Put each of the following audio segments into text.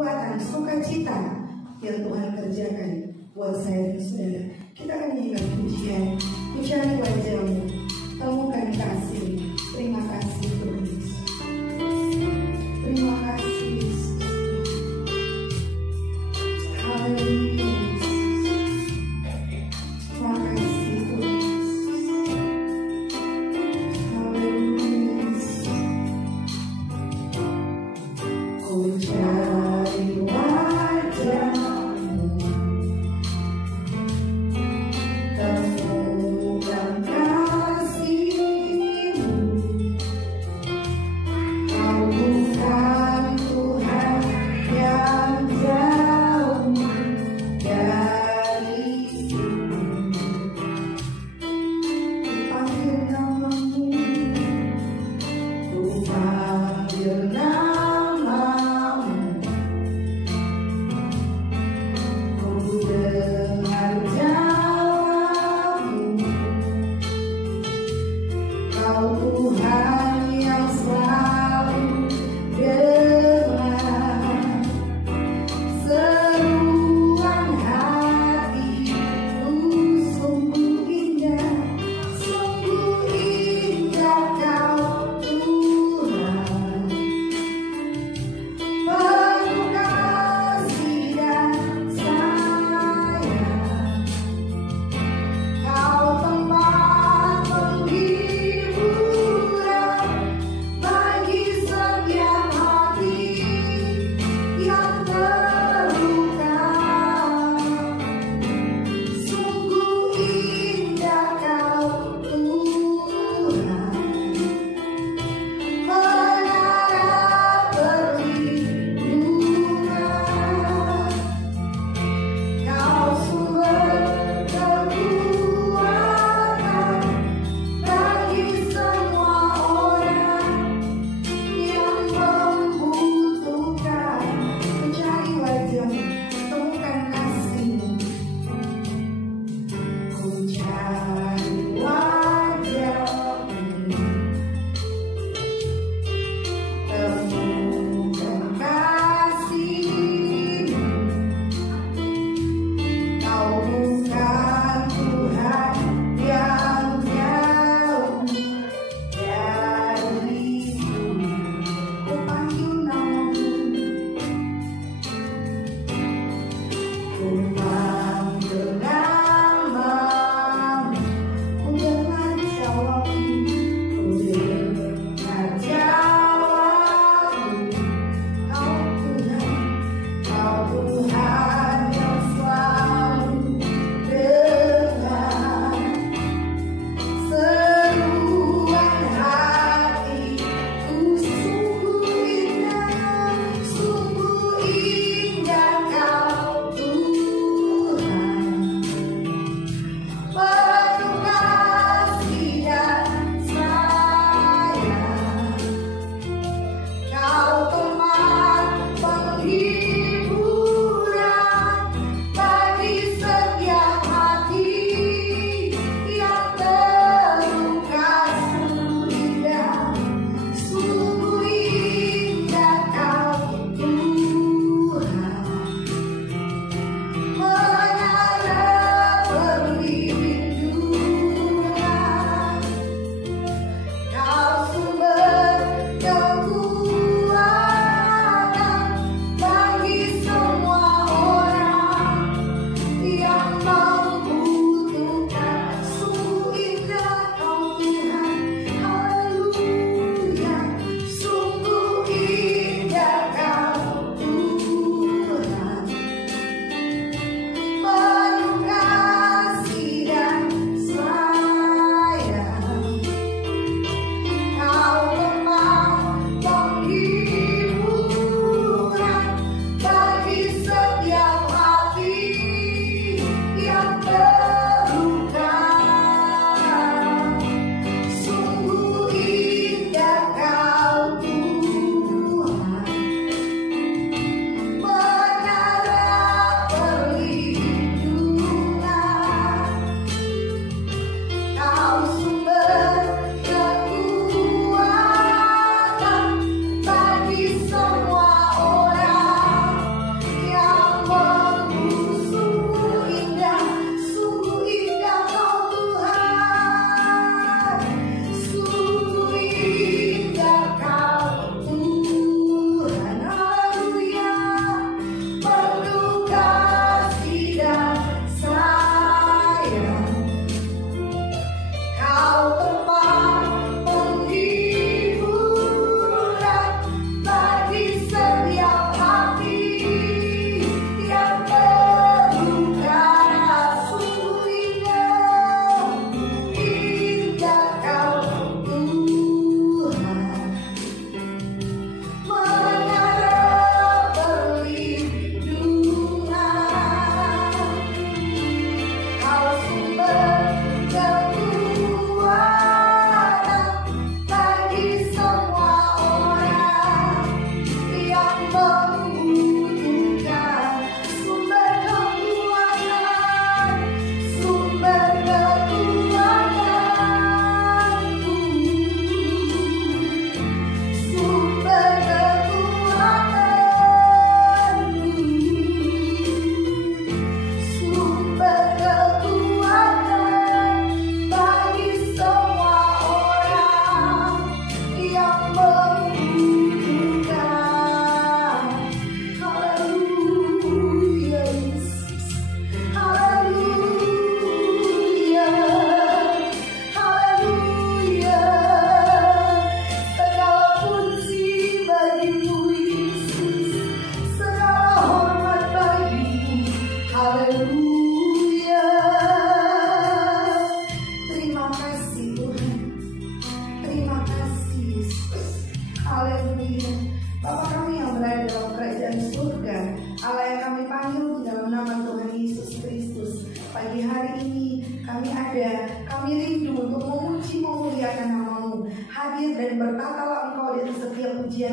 kekuatan, sukacita yang Tuhan kerjakan buat saya dan saudara. Kita akan menyanyikan pujian, mencari wajah-Mu, temukan kasih. Terima kasih Tuhan Yesus. Terima kasih Yesus. Haleluya. Terima kasih Tuhan Yesus. Haleluya. Ku cari wajah-Mu, temukan kasih-Mu.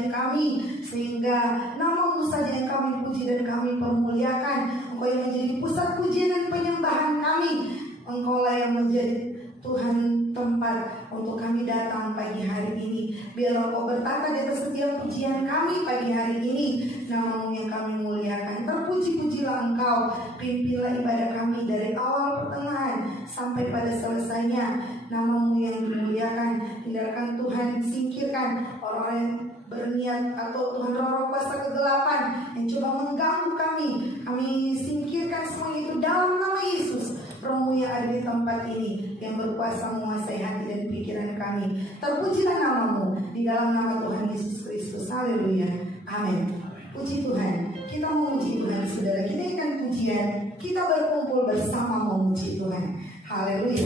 pujian kami, sehingga nama-Mu saja yang kami puji dan kami permuliakan. Engkau yang menjadi pusat pujian dan penyembahan kami. Engkaulah yang menjadi Tuhan tempat untuk kami datang pagi hari ini. Biarlah Engkau bertata di atas setiap pujian kami pagi hari ini. Nama-Mu yang kami muliakan. Terpuji-pujilah Engkau. Pimpinlah ibadah kami dari awal pertengahan sampai pada selesainya. Nama-Mu yang dimuliakan. Hindarkan Tuhan, singkirkan orang-orang yang berniat atau Tuhan roh-roh kuasa kegelapan yang coba mengganggu kami. Kami singkirkan semua itu dalam nama Yesus. Roh-Mu yang ada di tempat ini yang berkuasa menguasai hati dan pikiran kami. Terpujilah nama-Mu di dalam nama Tuhan Yesus Kristus. Haleluya. Amin. Puji Tuhan. Kita memuji Tuhan, saudara. Kita ikan pujian. Kita berkumpul bersama memuji Tuhan. Haleluya.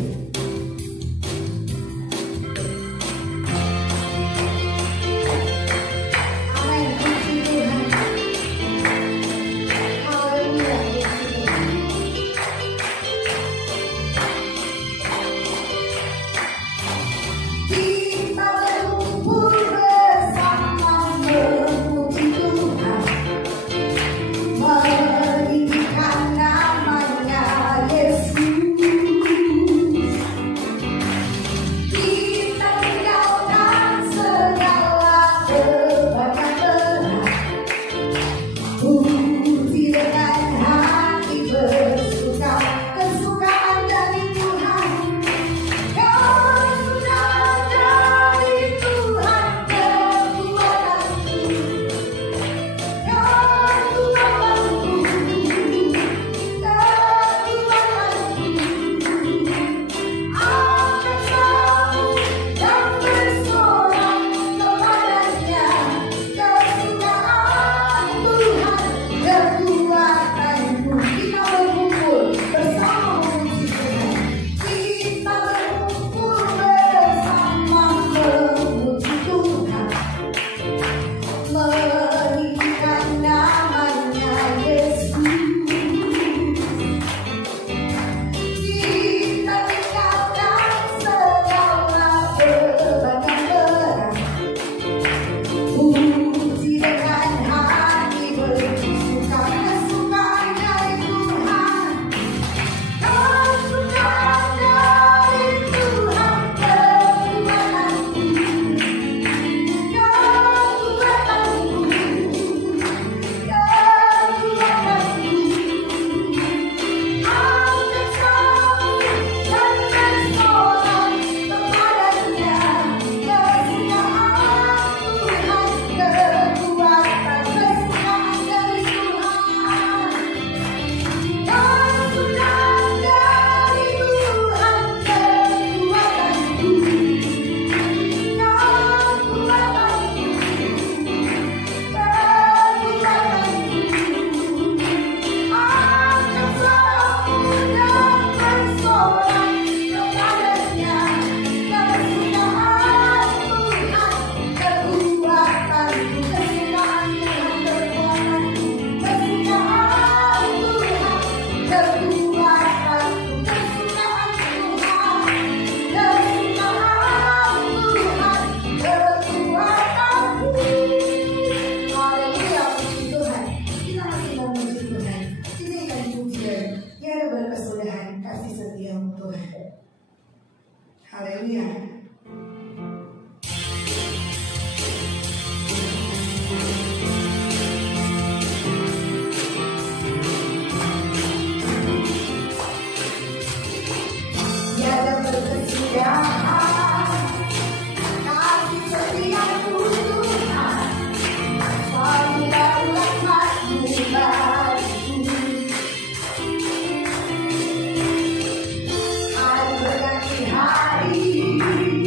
Hari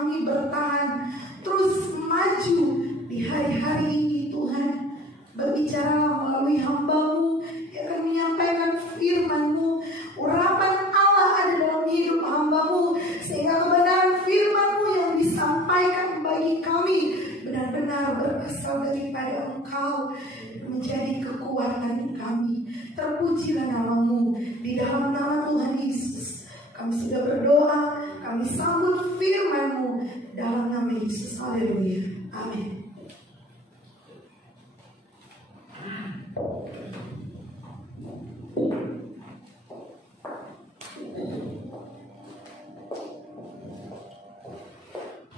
kami bertahan, terus maju di hari-hari ini. Tuhan, berbicaralah melalui hamba-Mu yang akan menyampaikan firman-Mu. Urapan Allah ada dalam hidup hamba-Mu, sehingga kebenaran firman-Mu yang disampaikan bagi kami benar-benar berasal daripada Engkau, menjadi kekuatan kami. Terpujilah nama-Mu. Di dalam nama Tuhan Yesus kami sudah berdoa, kami sambut firman-Mu dalam nama Yesus. Haleluya. Amin.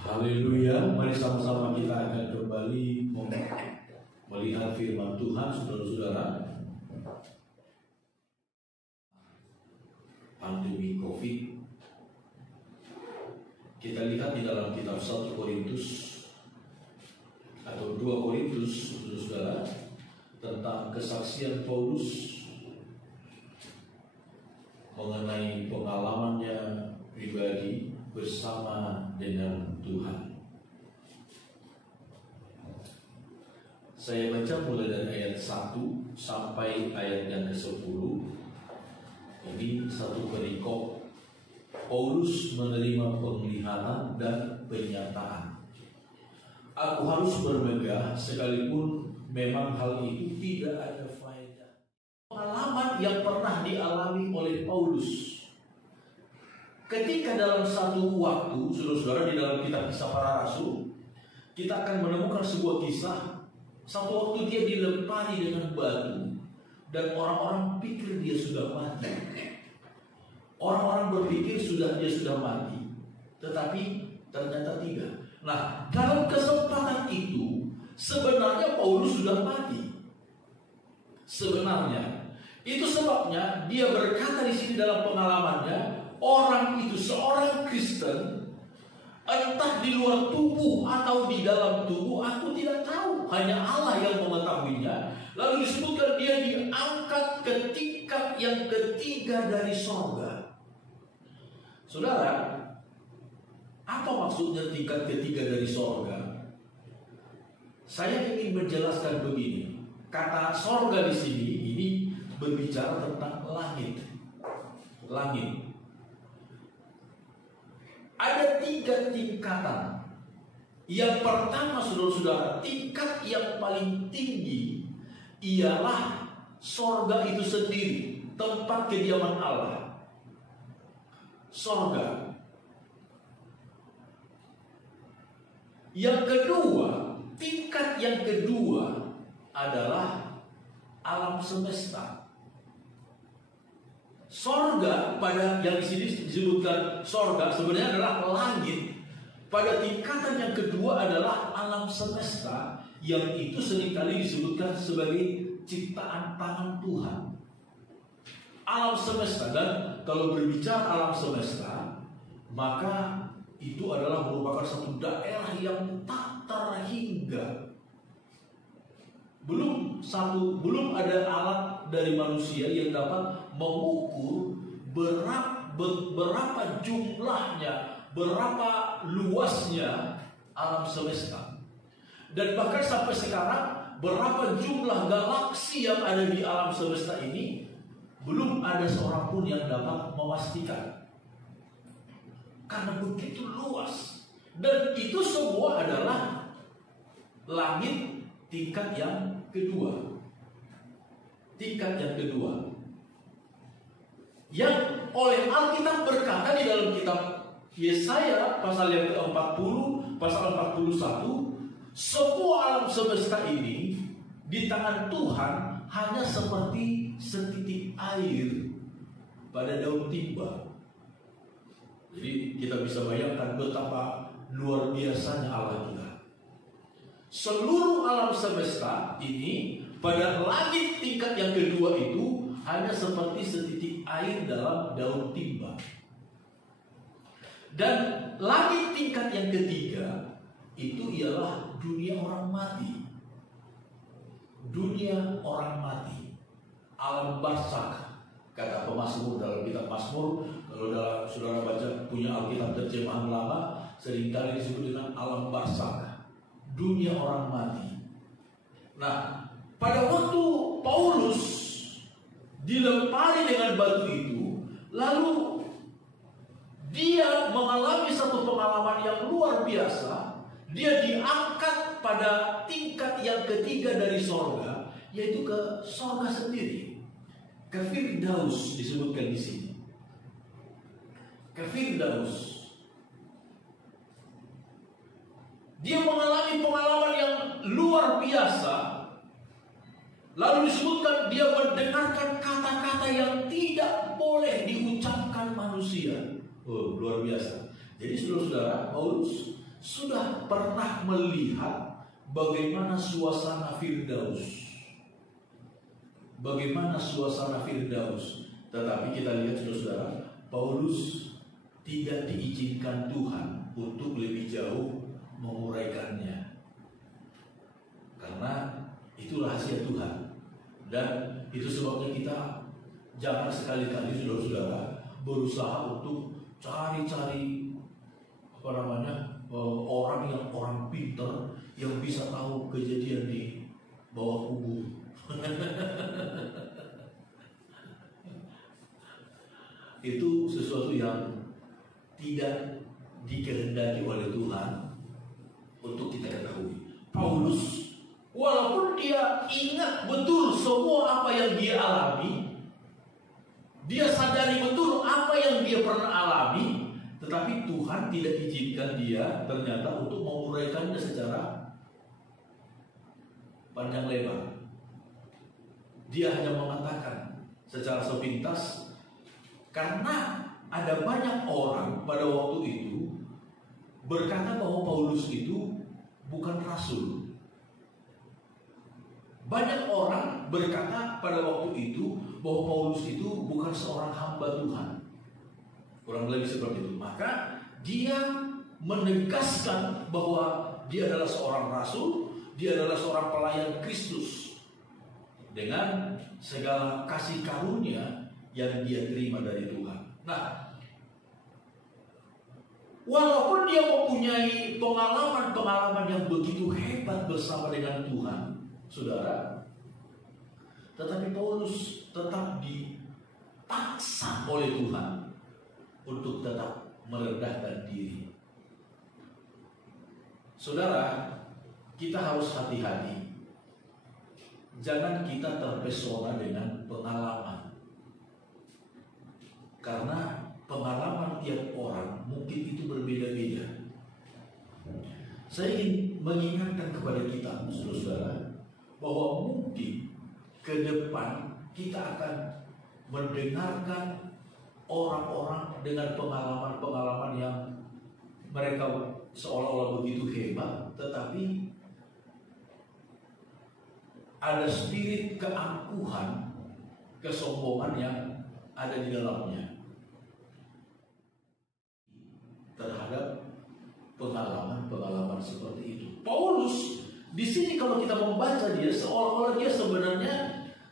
Haleluya. Mari sama-sama kita akan kembali melihat firman Tuhan, saudara-saudara. Pandemi COVID, kita lihat di dalam kitab 1 Korintus atau 2 Korintus, saudara-saudara, tentang kesaksian Paulus mengenai pengalamannya pribadi bersama dengan Tuhan. Saya baca mulai dari ayat 1 sampai ayat yang ke-10. Ini satu perikop. Paulus menerima penglihatan dan penyataan. Aku harus bermegah sekalipun memang hal itu tidak ada faedah. Pengalaman yang pernah dialami oleh Paulus ketika dalam satu waktu, saudara-saudara, di dalam kitab Kisah Para Rasul, kita akan menemukan sebuah kisah. Satu waktu dia dilempari dengan batu dan orang-orang pikir dia sudah mati. Orang-orang berpikir dia sudah mati, tetapi ternyata tidak. Nah, dalam kesempatan itu sebenarnya Paulus sudah mati. Sebenarnya itu sebabnya dia berkata di sini dalam pengalamannya, orang itu seorang Kristen, entah di luar tubuh atau di dalam tubuh, aku tidak tahu. Hanya Allah yang mengetahuinya. Lalu disebutkan dia diangkat ke tingkat yang ketiga dari sorga. Saudara, apa maksudnya tingkat ketiga dari sorga? Saya ingin menjelaskan begini. Kata sorga di sini ini berbicara tentang langit. Langit. Ada 3 tingkatan. Yang pertama, saudara-saudara, tingkat yang paling tinggi ialah sorga itu sendiri, tempat kediaman Allah. Sorga. Yang kedua, tingkat yang kedua adalah alam semesta. Sorga pada yang di sini disebutkan sorga sebenarnya adalah langit. Pada tingkatan yang kedua adalah alam semesta, yang itu seringkali disebutkan sebagai ciptaan tangan Tuhan. Alam semesta, dan kalau berbicara alam semesta, maka itu adalah merupakan satu daerah yang tak terhingga. Belum ada alat dari manusia yang dapat mengukur berapa jumlahnya, berapa luasnya alam semesta. Dan bahkan sampai sekarang berapa jumlah galaksi yang ada di alam semesta ini belum ada seorang pun yang dapat memastikan. Karena begitu luas. Dan itu semua adalah langit tingkat yang kedua. Tingkat yang kedua. Yang oleh Alkitab berkata di dalam kitab Yesaya pasal yang ke-40, pasal 41, semua alam semesta ini di tangan Tuhan hanya seperti setitik air pada daun timba. Jadi kita bisa bayangkan betapa luar biasanya Allah kita. Seluruh alam semesta ini pada langit tingkat yang kedua itu hanya seperti setitik air dalam daun timba. Dan langit tingkat yang ketiga itu ialah dunia orang mati. Dunia orang mati, alam barzakh. Kata pemazmur dalam kitab Mazmur, kalau saudara baca punya Alkitab terjemahan lama, seringkali disebut dengan alam barzakh, dunia orang mati. Nah, pada waktu Paulus dilempari dengan batu itu, lalu dia mengalami satu pengalaman yang luar biasa. Dia diangkat pada tingkat yang ketiga dari sorga, yaitu ke sorga sendiri, ke Firdaus disebutkan di sini. Ke Firdaus. Dia mengalami pengalaman yang luar biasa. Lalu disebutkan dia mendengarkan kata-kata yang tidak boleh diucapkan manusia. Oh, luar biasa. Jadi saudara-saudara, Paulus sudah pernah melihat bagaimana suasana Firdaus. Bagaimana suasana Firdaus. Tetapi kita lihat saudara-saudara, Paulus tidak diizinkan Tuhan untuk lebih jauh menguraikannya, karena itu rahasia Tuhan. Dan itu sebabnya kita jangan sekali-kali saudara-saudara berusaha untuk cari-cari orang pintar yang bisa tahu kejadian di bawah kubur. Itu sesuatu yang tidak dikehendaki oleh Tuhan untuk kita ketahui. Paulus, walaupun dia ingat betul semua apa yang dia alami, dia sadari betul apa yang dia pernah alami, tetapi Tuhan tidak izinkan dia ternyata untuk menguraikannya secara panjang lebar. Dia hanya mengatakan secara sepintas, karena ada banyak orang pada waktu itu berkata bahwa Paulus itu bukan rasul. Banyak orang berkata pada waktu itu bahwa Paulus itu bukan seorang hamba Tuhan. Kurang lebih seperti itu. Maka dia menegaskan bahwa dia adalah seorang rasul, dia adalah seorang pelayan Kristus dengan segala kasih karunia yang dia terima dari Tuhan. Nah, walaupun dia mempunyai pengalaman-pengalaman yang begitu hebat bersama dengan Tuhan, saudara, tetapi Paulus tetap dipaksa oleh Tuhan untuk tetap merendahkan diri. Saudara, kita harus hati-hati. Jangan kita terpesona dengan pengalaman, karena pengalaman tiap orang mungkin itu berbeda-beda. Saya ingin mengingatkan kepada kita, saudara, bahwa mungkin ke depan kita akan mendengarkan orang-orang dengan pengalaman-pengalaman yang mereka seolah-olah begitu hebat, tetapi ada spirit keangkuhan, kesombongan yang ada di dalamnya terhadap pengalaman-pengalaman seperti itu. Paulus di sini kalau kita membaca dia, seolah-olah dia sebenarnya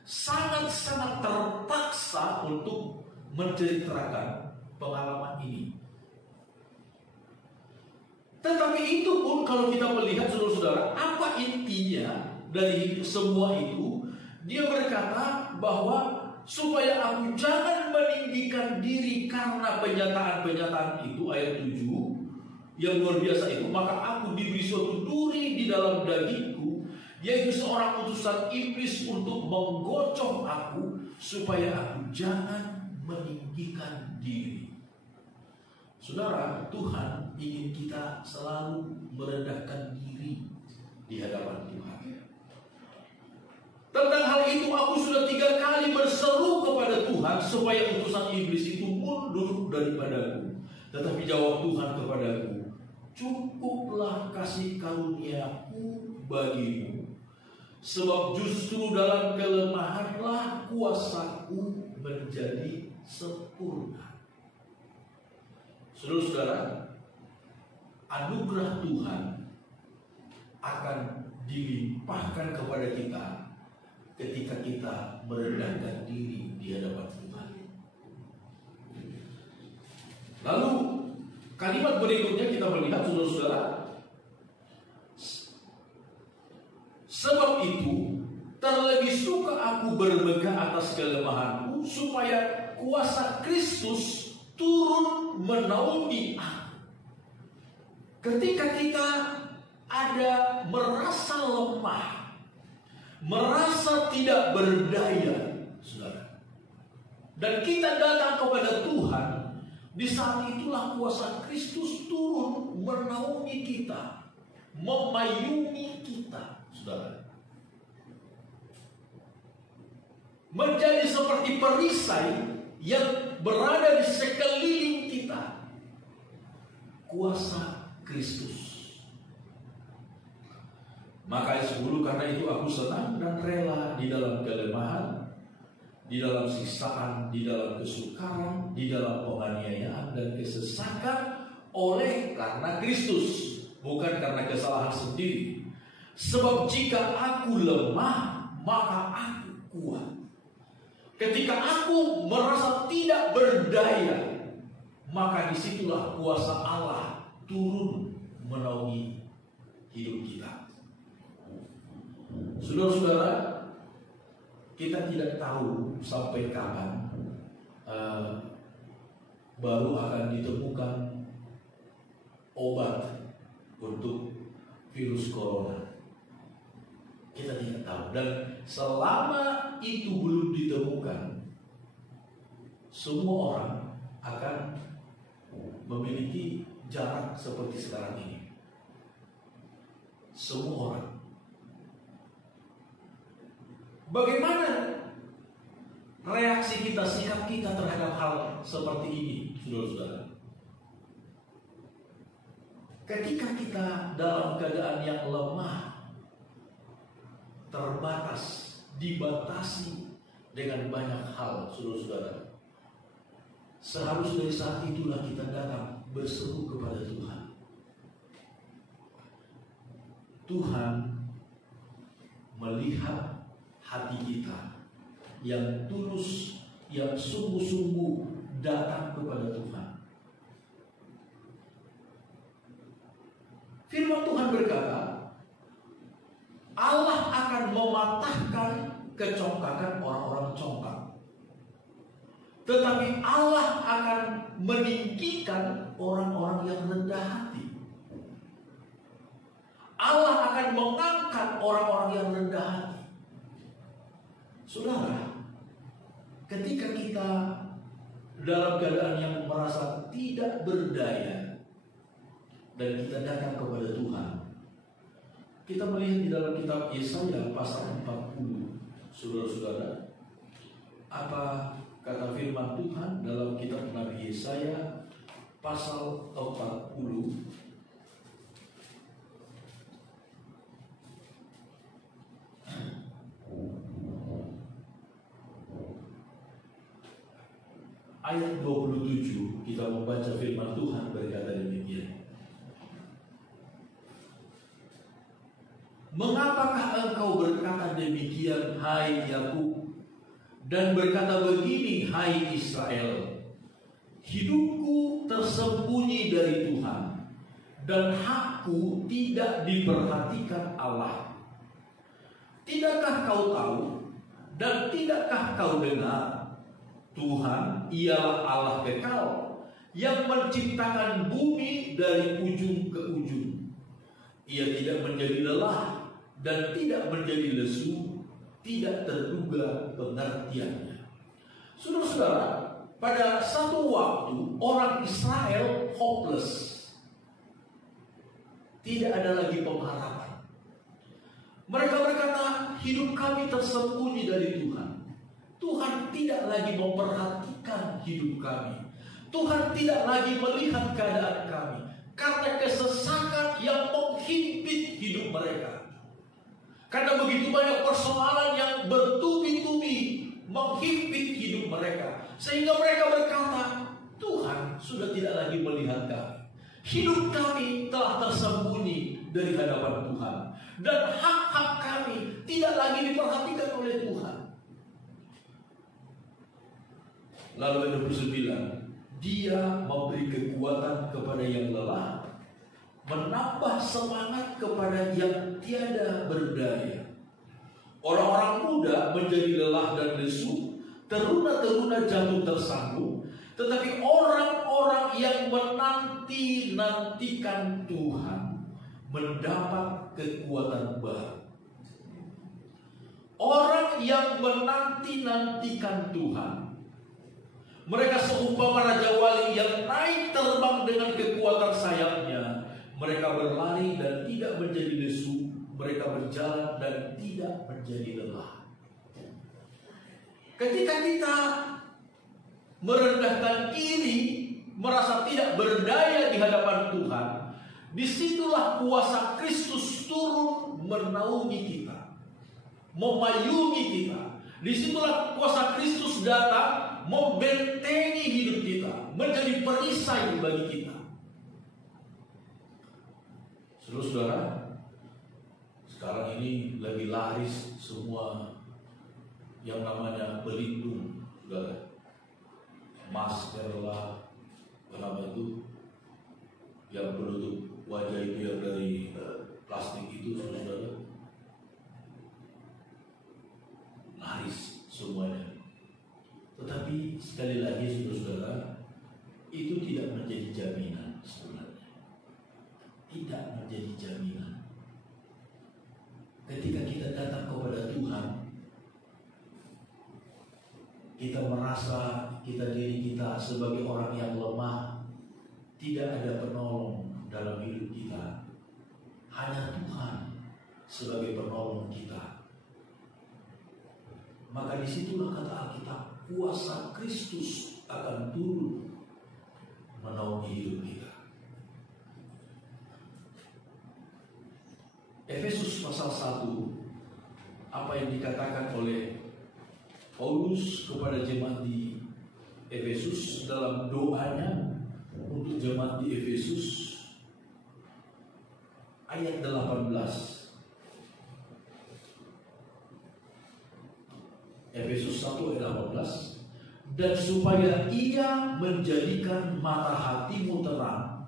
sangat-sangat terpaksa untuk menceritakan pengalaman ini. Tetapi itu pun kalau kita melihat saudara-saudara, apa intinya dari semua itu? Dia berkata bahwa supaya aku jangan meninggikan diri karena penyataan-penyataan itu, ayat 7 yang luar biasa itu, maka aku diberi suatu duri di dalam dagingku, yaitu seorang utusan iblis untuk menggocok aku, supaya aku jangan meninggikan diri. Saudara, Tuhan ingin kita selalu merendahkan diri di hadapan Tuhan. Tentang hal itu aku sudah 3 kali berseru kepada Tuhan supaya utusan iblis itu mundur daripadaku. Tetapi jawab Tuhan kepadaku, cukuplah kasih karuniaku bagimu, sebab justru dalam kelemahanlah kuasaku menjadi sempurna. Saudara-saudara, anugerah Tuhan akan dilimpahkan kepada kita ketika kita merendahkan diri di hadapan Tuhan. Lalu Kalimat berikutnya kita melihat, saudara-saudara, sebab itu terlebih suka aku bermegah atas kelemahanku, supaya kuasa Kristus turun menaungi aku. Ketika kita ada merasa lemah, merasa tidak berdaya, saudara, dan kita datang kepada Tuhan, di saat itulah kuasa Kristus turun menaungi kita, memayungi kita, saudara. Menjadi seperti perisai yang berada di sekeliling kita. Kuasa Kristus. Maka ayat 10, karena itu aku senang dan rela di dalam kelemahan, di dalam siksaan, di dalam kesukaran, di dalam penganiayaan dan kesesakan, oleh karena Kristus, bukan karena kesalahan sendiri. Sebab jika aku lemah, maka aku kuat. Ketika aku merasa tidak berdaya, maka disitulah kuasa Allah turun menaungi hidup kita. Saudara-saudara, kita tidak tahu sampai kapan baru akan ditemukan obat untuk virus corona. Kita tidak tahu, dan selama itu belum ditemukan, semua orang akan memiliki jarak seperti sekarang ini. Semua orang. Bagaimana reaksi kita, sikap kita terhadap hal seperti ini, saudara-saudara? Ketika kita dalam keadaan yang lemah, terbatas, dibatasi dengan banyak hal, saudara-saudara, seharusnya dari saat itulah kita datang berseru kepada Tuhan. Tuhan melihat hati kita yang tulus, yang sungguh-sungguh datang kepada Tuhan. Firman Tuhan berkata, Allah akan mematahkan kecongkakan orang-orang congkak, tetapi Allah akan meninggikan orang-orang yang rendah hati. Allah akan mengangkat orang-orang yang rendah hati. Saudara, ketika kita dalam keadaan yang merasa tidak berdaya dan kita datang kepada Tuhan, kita melihat di dalam kitab Yesaya pasal 40, saudara-saudara, apa kata firman Tuhan dalam kitab Nabi Yesaya pasal 40 ayat 27, kita membaca firman Tuhan berkata demikian. Mengapakah engkau berkata demikian, hai Yakub, dan berkata begini, hai Israel? Hidupku tersembunyi dari Tuhan, dan hakku tidak diperhatikan Allah. Tidakkah kau tahu, dan tidakkah kau dengar? Tuhan ialah Allah kekal, yang menciptakan bumi dari ujung ke ujung. Ia tidak menjadi lelah dan tidak menjadi lesu, tidak terduga pengertiannya. Saudara-saudara, pada satu waktu orang Israel hopeless, tidak ada lagi pengharapan. Mereka berkata, hidup kami tersembunyi dari Tuhan. Tuhan tidak lagi memperhatikan hidup kami. Tuhan tidak lagi melihat keadaan kami, karena kesesakan yang menghimpit hidup mereka. Karena begitu banyak persoalan yang bertubi-tubi menghimpit hidup mereka, sehingga mereka berkata, Tuhan sudah tidak lagi melihat kami. Hidup kami telah tersembunyi dari hadapan Tuhan, dan hak-hak kami tidak lagi diperhatikan oleh Tuhan. Lalu ayat 29, Dia memberi kekuatan kepada yang lelah, menambah semangat kepada yang tiada berdaya. Orang-orang muda menjadi lelah dan lesu, teruna-teruna jatuh tersanggung. Tetapi orang-orang yang menanti-nantikan Tuhan mendapat kekuatan baru. Orang yang menanti-nantikan Tuhan, mereka seumpama Raja Wali yang naik terbang dengan kekuatan sayapnya. Mereka berlari dan tidak menjadi lesu, mereka berjalan dan tidak menjadi lelah. Ketika kita merendahkan diri, merasa tidak berdaya di hadapan Tuhan, disitulah kuasa Kristus turun menaungi kita, memayungi kita. Disitulah kuasa Kristus datang membentengi hidup kita, menjadi perisai bagi kita. Saudara-saudara, sekarang ini lagi laris semua yang namanya pelindung, saudara. Masker lah, kenapa itu? Yang penutup wajah itu yang dari plastik itu, saudara. Laris semuanya. Tetapi sekali lagi, saudara-saudara, itu tidak menjadi jaminan sebenarnya. Tidak menjadi jaminan. Ketika kita datang kepada Tuhan, kita merasa diri kita sebagai orang yang lemah, tidak ada penolong dalam hidup kita. Hanya Tuhan sebagai penolong kita. Maka disitulah kata Alkitab, kuasa Kristus akan turun menaungi hidup kita. Efesus pasal 1, apa yang dikatakan oleh Paulus kepada jemaat di Efesus dalam doanya untuk jemaat di Efesus, ayat 18. Efesus 1 ayat 18. Dan supaya ia menjadikan mata hatimu terang,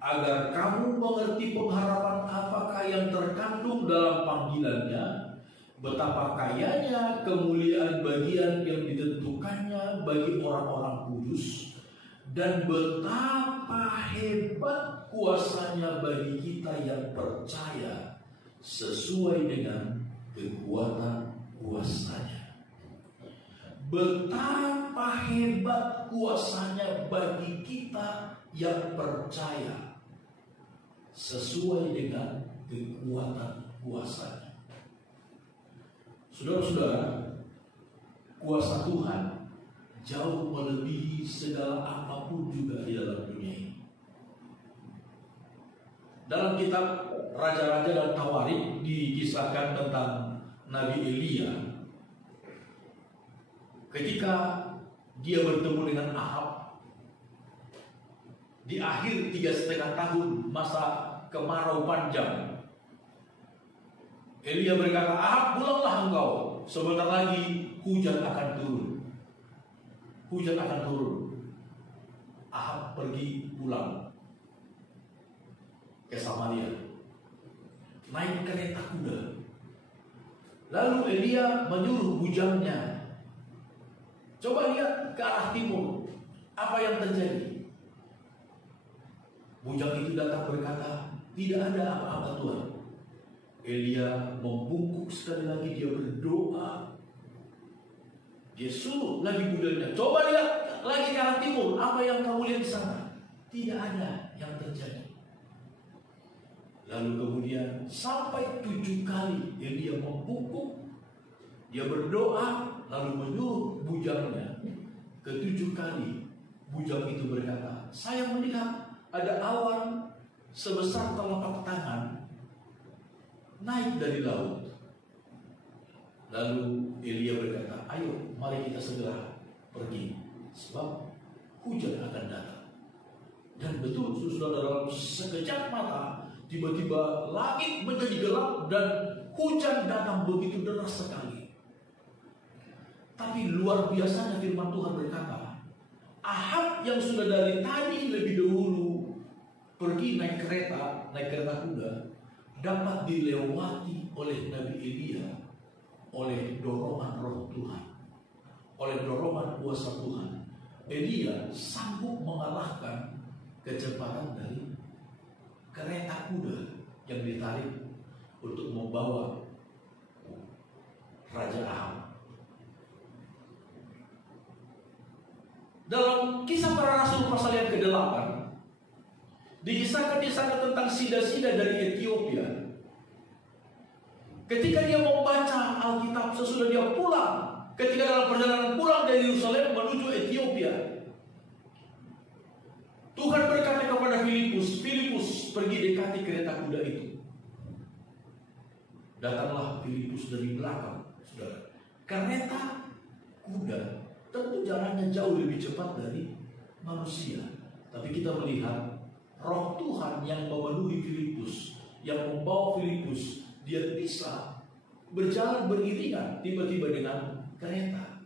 agar kamu mengerti pengharapan apakah yang terkandung dalam panggilannya, betapa kayanya kemuliaan bagian yang ditentukannya bagi orang-orang kudus, dan betapa hebat kuasanya bagi kita yang percaya sesuai dengan kekuatan kuasanya. Betapa hebat kuasanya bagi kita yang percaya sesuai dengan kekuatan kuasanya. Saudara-saudara, kuasa Tuhan jauh melebihi segala apapun juga di dalam dunia ini. Dalam kitab Raja-Raja dan Tawarik dikisahkan tentang Nabi Elia. Ketika dia bertemu dengan Ahab di akhir 3,5 tahun masa kemarau panjang, Elia berkata, Ahab, pulanglah engkau, sebentar lagi hujan akan turun. Hujan akan turun. Ahab pergi pulang ke Samaria, naik kereta kuda. Lalu Elia menyuruh bujangnya, coba lihat ke arah timur, apa yang terjadi? Bujang itu datang berkata, tidak ada apa-apa Tuhan. Elia membungkuk sekali lagi, dia berdoa. Dia suruh lagi budanya, coba lihat lagi ke arah timur, apa yang kamu lihat di sana? Tidak ada yang terjadi. Lalu kemudian sampai 7 kali Elia membungkuk, dia berdoa, lalu menyuruh bujangnya. Ke-7 kali bujang itu berkata, saya melihat ada awan sebesar telapak tangan naik dari laut. Lalu Elia berkata, ayo mari kita segera pergi, sebab hujan akan datang. Dan betul, saudara, dalam sekejap mata tiba-tiba langit menjadi gelap dan hujan datang begitu deras sekali. Tapi luar biasanya firman Tuhan berkata, Ahab yang sudah dari tadi lebih dahulu pergi naik kereta kuda, dapat dilewati oleh Nabi Elia oleh dorongan roh Tuhan, oleh dorongan kuasa Tuhan. Elia sanggup mengalahkan kecepatan dari kereta kuda yang ditarik untuk membawa Raja Ahab. Dalam Kisah Para Rasul pasal yang ke-8 dikisahkan di sana tentang Sida-Sida dari Ethiopia. Ketika dia membaca Alkitab sesudah dia pulang, ketika dalam perjalanan pulang dari Yerusalem menuju Ethiopia, Tuhan berkata kepada Filipus, "Filipus, pergi dekati kereta kuda itu." Datanglah Filipus dari belakang, saudara. Kereta kuda tentu jalannya jauh lebih cepat dari manusia. Tapi kita melihat roh Tuhan yang memenuhi Filipus, yang membawa Filipus. Dia bisa berjalan beriringan tiba-tiba dengan kereta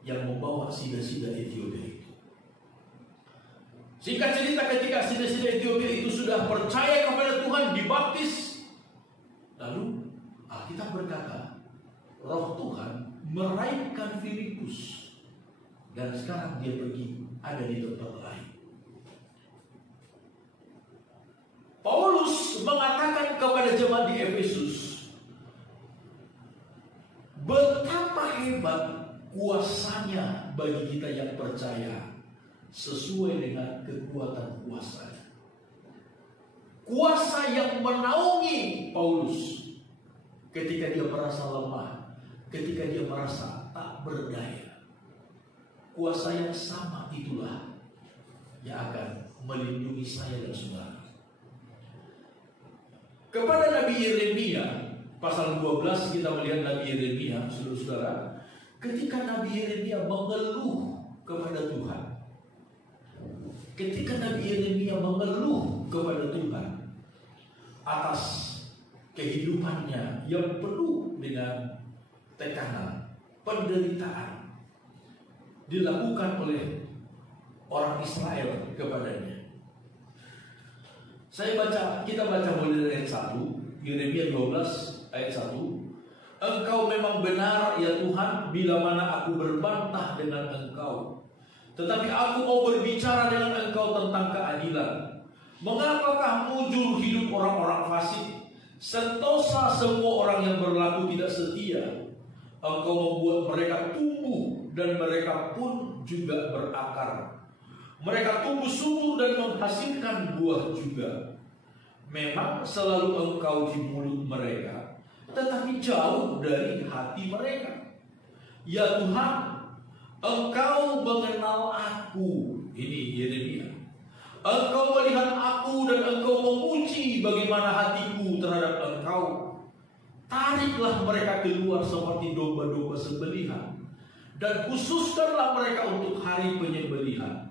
yang membawa Sida-Sida Ethiopia itu. Singkat cerita, ketika Sida-Sida Ethiopia itu sudah percaya kepada Tuhan, dibaptis, lalu Alkitab berkata roh Tuhan meraihkan Filipus, dan sekarang dia pergi ada di tempat lain. Paulus mengatakan kepada jemaat di Efesus, betapa hebat kuasanya bagi kita yang percaya, sesuai dengan kekuatan kuasanya. Kuasa yang menaungi Paulus ketika dia merasa lemah, ketika dia merasa tak berdaya. Kuasa yang sama itulah yang akan melindungi saya dan saudara. Kepada Nabi Yeremia pasal 12 kita melihat Nabi Yeremia, saudara-saudara, ketika Nabi Yeremia mengeluh kepada Tuhan. Ketika Nabi Yeremia mengeluh kepada Tuhan atas kehidupannya yang penuh dengan tekanan, penderitaan dilakukan oleh orang Israel kepadanya. Kita baca mulai dari ayat 1, Yeremia 12 ayat 1. Engkau memang benar ya Tuhan, bila mana aku berbantah dengan Engkau. Tetapi aku mau berbicara dengan Engkau tentang keadilan. Mengapakah muncul hidup orang-orang fasik, sentosa semua orang yang berlaku tidak setia? Engkau membuat mereka tumbuh dan mereka pun juga berakar. Mereka tumbuh subur dan menghasilkan buah juga. Memang selalu Engkau di mulut mereka, tetapi jauh dari hati mereka. Ya Tuhan, Engkau mengenal aku. Ini Yeremia. Engkau melihat aku dan Engkau memuji bagaimana hatiku terhadap Engkau. Tariklah mereka keluar seperti domba-domba sembelihan, dan khususkanlah mereka untuk hari penyembelihan.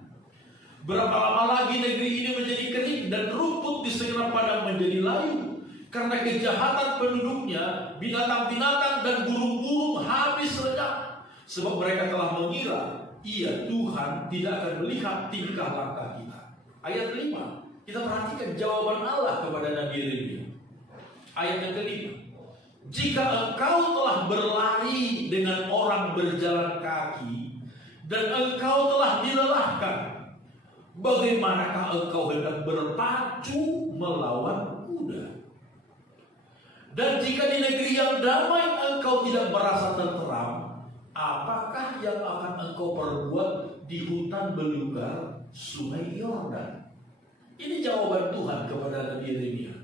Berapa lama lagi negeri ini menjadi kering dan rumput di segenap padang menjadi layu? Karena kejahatan penduduknya, binatang-binatang dan burung-burung habis lenyap. Sebab mereka telah mengira, iya Tuhan tidak akan melihat tingkah langkah kita. Ayat 5, kita perhatikan jawaban Allah kepada Nabi Yeremia. Ayat yang kelima, jika engkau telah berlari dengan orang berjalan kaki, dan engkau telah dilelahkan, bagaimanakah engkau hendak berpacu melawan kuda? Dan jika di negeri yang damai engkau tidak merasa tenteram, apakah yang akan engkau perbuat di hutan belukar sungai Yordan? Ini jawaban Tuhan kepada Nabi Yeremia.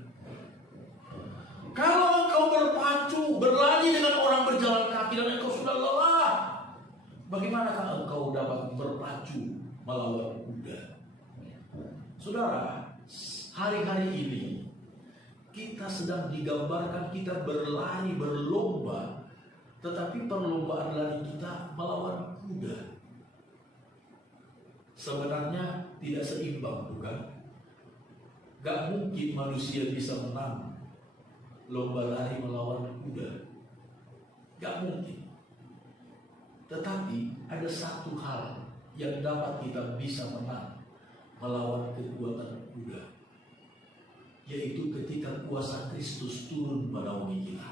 Kalau engkau berpacu, berlari dengan orang berjalan kaki dan engkau sudah lelah, bagaimanakah engkau dapat berpacu melawan kuda? Saudara, hari-hari ini kita sedang digambarkan kita berlari, berlomba, tetapi perlombaan lari kita melawan kuda. Sebenarnya tidak seimbang, bukan? Gak mungkin manusia bisa menang lomba lari melawan kuda. Gak mungkin. Tetapi ada satu hal yang dapat kita bisa menang melawan kekuatan kuda, yaitu ketika kuasa Kristus turun menaungi kita.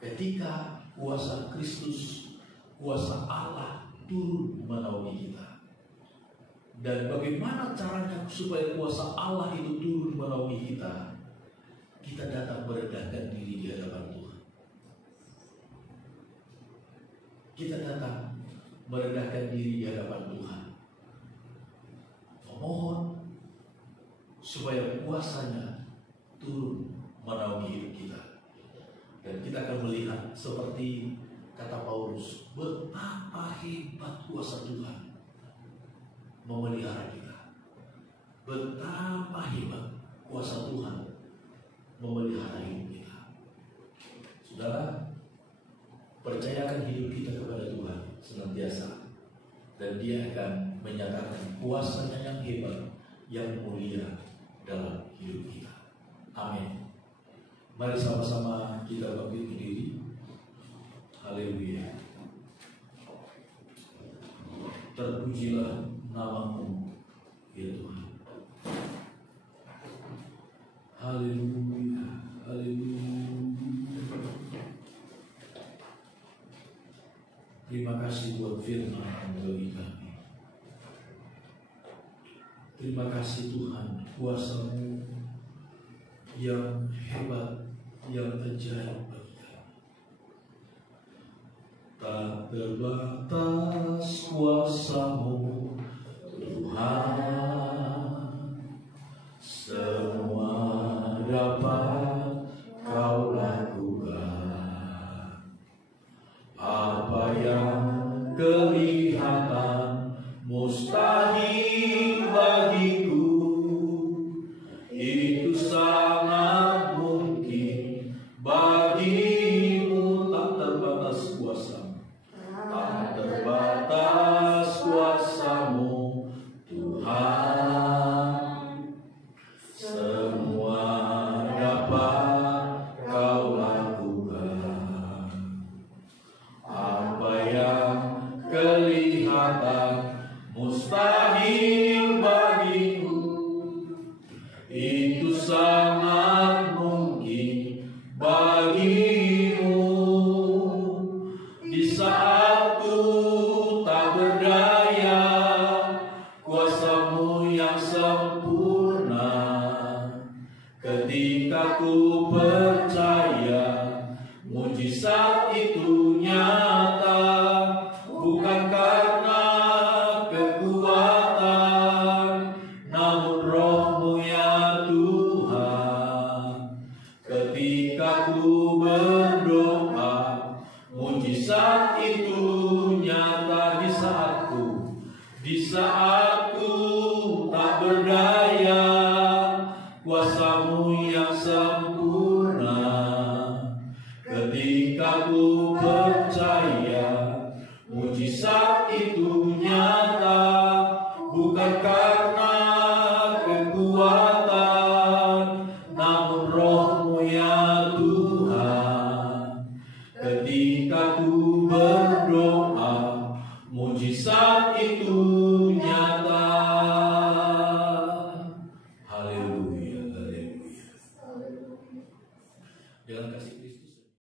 Ketika kuasa Kristus, kuasa Allah turun menaungi kita. Dan bagaimana caranya supaya kuasa Allah itu turun menaungi kita? Kita datang merendahkan diri di hadapan Tuhan. Kita datang merendahkan diri di hadapan Tuhan, memohon supaya kuasanya turun menaungi hidup kita. Dan kita akan melihat seperti kata Paulus, betapa hebat kuasa Tuhan memelihara kita. Betapa hebat kuasa Tuhan memelihara hidup kita. Saudara, percayakan hidup kita kepada Tuhan senantiasa, dan Dia akan menyatakan kuasanya yang hebat, yang mulia dalam hidup kita. Amin. Mari sama-sama kita bangkit berdiri. Haleluya. Terpujilah nama-Mu, ya Tuhan. Haleluya, haleluya. Terima kasih buat firman bagi kami. Terima kasih Tuhan, kuasa-Mu yang hebat, yang ajaib bagi kami. Tak terbatas kuasa-Mu Tuhan, semua dapat Kau lakukan. Apa yang kelihatan mustahil bagiku, itu sangat mungkin bagimu. Tak terbatas kuasa-Mu, tak terbatas kuasa-Mu Tuhan, semua dapat Kau lakukan. Apa yang kelihatan mustahil bagiku, itu sangat mungkin bagimu. Di saat ku tak berdaya, kuasa-Mu yang sempurna. Ketika ku percaya, mujizat itu nyata, bukan karena kekuatan, namun Roh-Mu ya Tuhan. Ketika ku berdoa, mujizat itu nyata. Di saatku tak berdaya, kuasa-Mu yang sempurna. Ketika ku percaya, mujizat itu nyata, bukan karena kekuatan, namun Roh-Mu yang